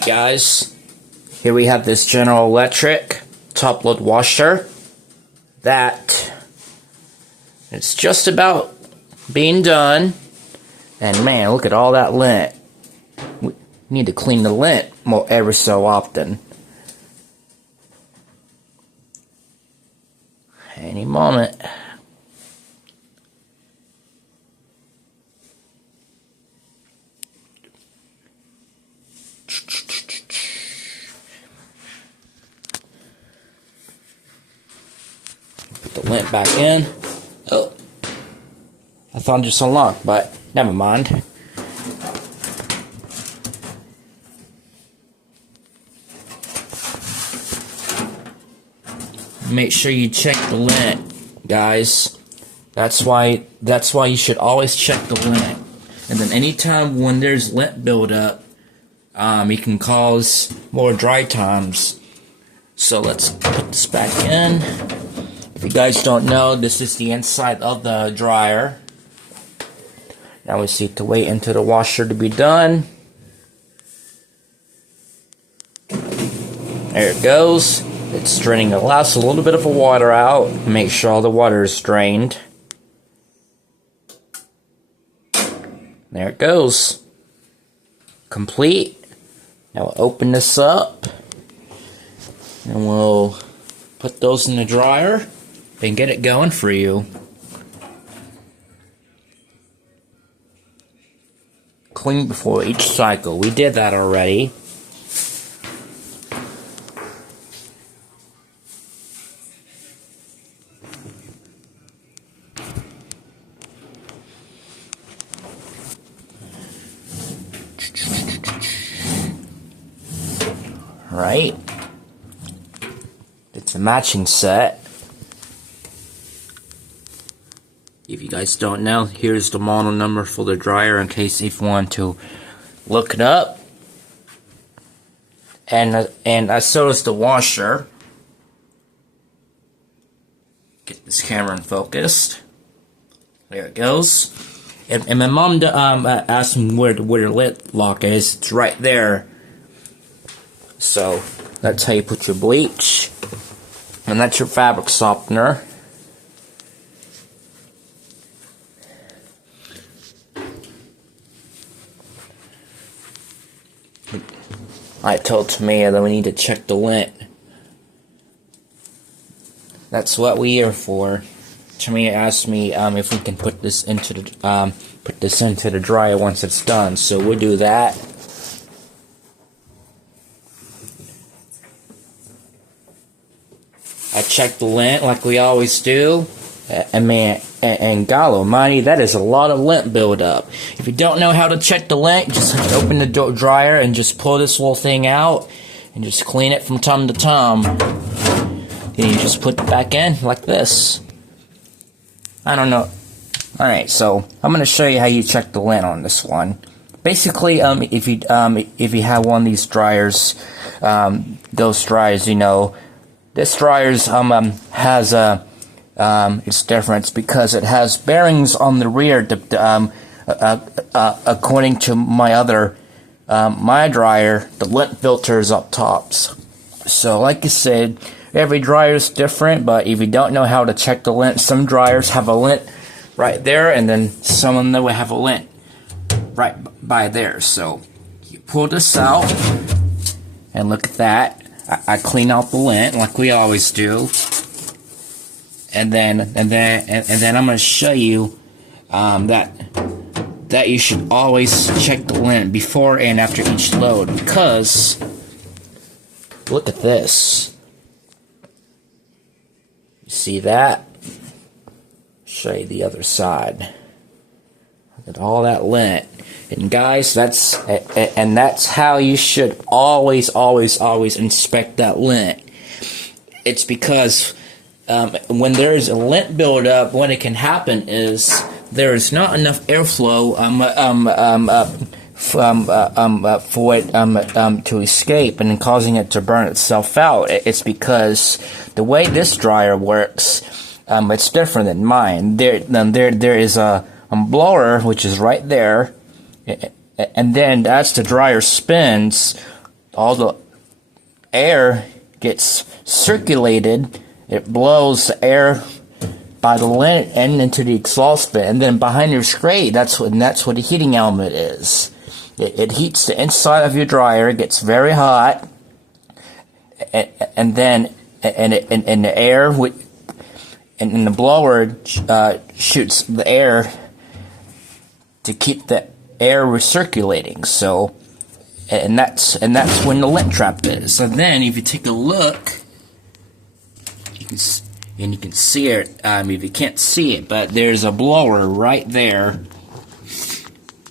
Guys, here we have this General Electric top load washer that it's just about being done, and man, look at all that lint. We need to clean the lint more ever so often. Any moment. Put the lint back in. Oh, I thought it just unlocked, but never mind. Make sure you check the lint, guys. That's why you should always check the lint. And then anytime when there's lint buildup, it can cause more dry times. So let's put this back in. If you guys don't know, this is the inside of the dryer. Now we just need to wait until the washer to be done. There it goes. It's draining. It allows a little bit of the water out. Make sure all the water is drained. There it goes. Complete. Now we'll open this up. And we'll put those in the dryer and get it going for you. Clean before each cycle. We did that already. Right? It's a matching set. If you guys don't know, here's the model number for the dryer in case if you want to look it up. And so is the washer. Get this camera in focused. There it goes. And my mom asked me where the lint lock is. It's right there. So that's how you put your bleach, and that's your fabric softener. I told Tamia that we need to check the lint. That's what we're here for. Tamia asked me if we can put this into the dryer once it's done, so we'll do that. I check the lint like we always do. And man, and God almighty, that is a lot of lint buildup. If you don't know how to check the lint, just open the dryer and just pull this little thing out and just clean it from time to time. Then you just put it back in like this. I don't know. Alright, so I'm going to show you how you check the lint on this one. Basically, if you have one of these dryers, those dryers, you know, this dryer's has its difference because it has bearings on the rear. According to my other my dryer, the lint filter is up tops. So, like I said, every dryer is different. But if you don't know how to check the lint, some dryers have a lint right there, and then some of them will have a lint right by there. So you pull this out, and look at that. I clean out the lint like we always do, and then I'm going to show you that you should always check the lint before and after each load, because look at this. You see that? Show you the other side. Look at all that lint. And guys, that's how you should always inspect that lint. It's because when there's a lint buildup, what it can happen is there's not enough airflow for it to escape and causing it to burn itself out. It's because the way this dryer works, it's different than mine. There is a blower which is right there. And then as the dryer spins, all the air gets circulated. It blows the air by the lint and into the exhaust vent, and then behind your scrape, that's what the heating element is. It heats the inside of your dryer. It gets very hot, and then the air and the blower shoots the air to keep the air recirculating. So, and that's when the lint trap is. So then, if you take a look, you can see it. If you can't see it, but there's a blower right there,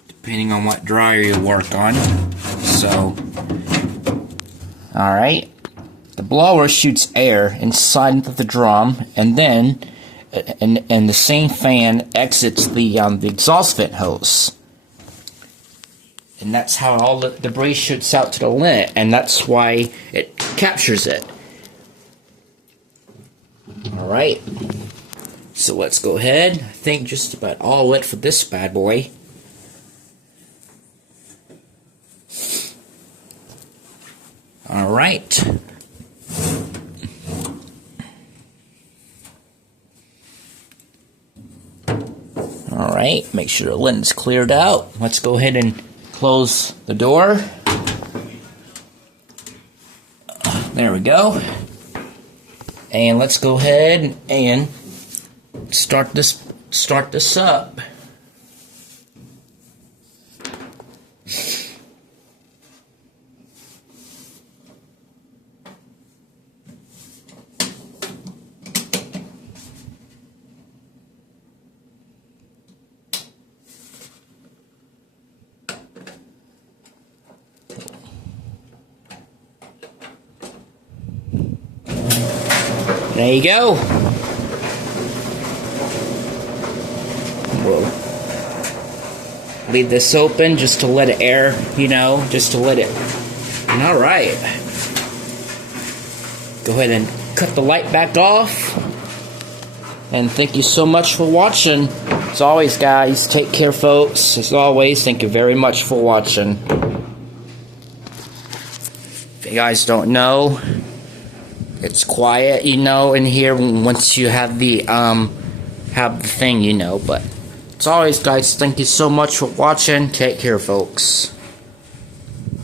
depending on what dryer you work on. So, all right. The blower shoots air inside of the drum, and then and the same fan exits the exhaust vent hose, and that's how all the debris shoots out to the lint, and that's why it captures it. All right. So let's go ahead. I think just about all it for this bad boy. All right. Alright, make sure the lint's cleared out. Let's go ahead and close the door. There we go. And let's go ahead and start this up. There you go. We'll leave this open just to let it air, just to let it. Alright. Go ahead and cut the light back off. And thank you so much for watching. As always, guys, take care, folks. As always, thank you very much for watching. If you guys don't know, it's quiet, in here once you have the thing, but as always, guys, thank you so much for watching. Take care, folks.